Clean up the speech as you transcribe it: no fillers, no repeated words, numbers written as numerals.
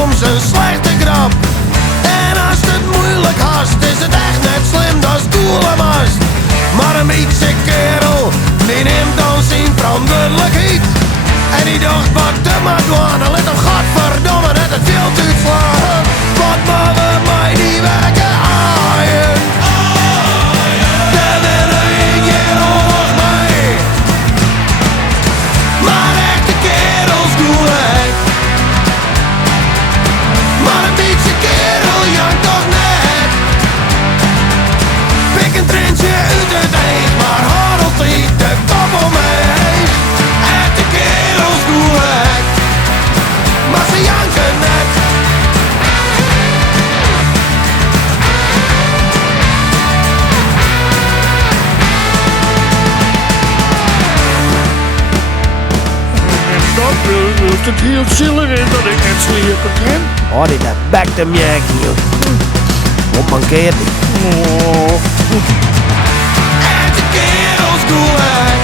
soms een slechte grap. En als het moeilijk hast, is het echt net slim, dat is koelemast. Maar een beetje kerel, die neemt dan zijn verantwoordelijkheid. En die dacht, pak de maar douane, let hem godverdomme net het wild uitslaan. Wat maar we mij die werken aaien. Daar wil ik geen oorlog mee. Maar echte kerels doen het. Maar een beetje kerel jankt toch net. Pik een trendje uit het eet, maar Harold niet de kop omheen. Echte kerels doen het, maar ze janken net. Dat het heel chiller is dat ik net sliepen kan. Oh, dit dat bek te merken, joh. Wat mankeert die? Oh. Echte kerels doen het.